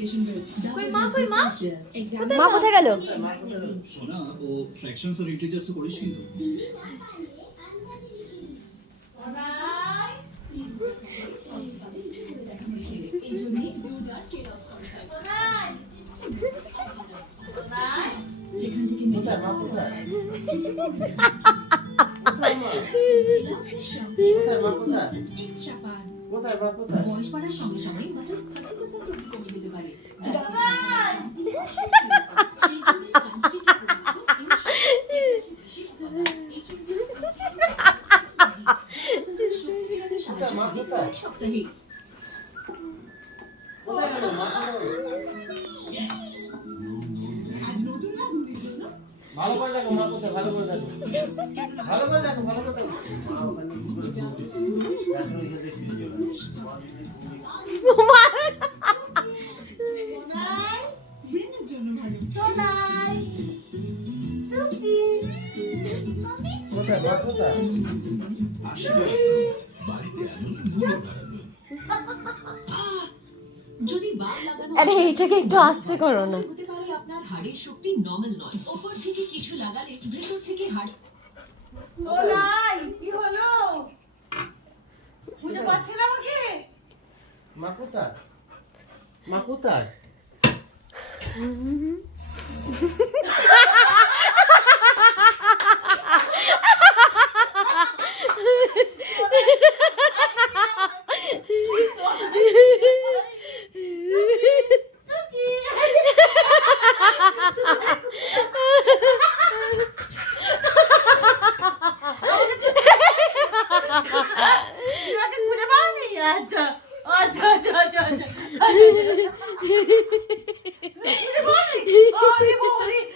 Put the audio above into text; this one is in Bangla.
মা কোথায় গেল সোনা ও ফ্র্যাকশনস আর ইন্টিজারস করিস কিন্তু কোথায় বয়স বাড়ার সঙ্গে সঙ্গে কমে যেতে মা ভালো করে ভালো দেখো মা কোথায় ভালো করে দেখো ভালো করে দেখো ভালো করে কোথায় কোথায় আরে এটাকে একটু আস্তে করো না আপনার শক্তি নয় মাকুতার মাকুতার Oh, les mots, les...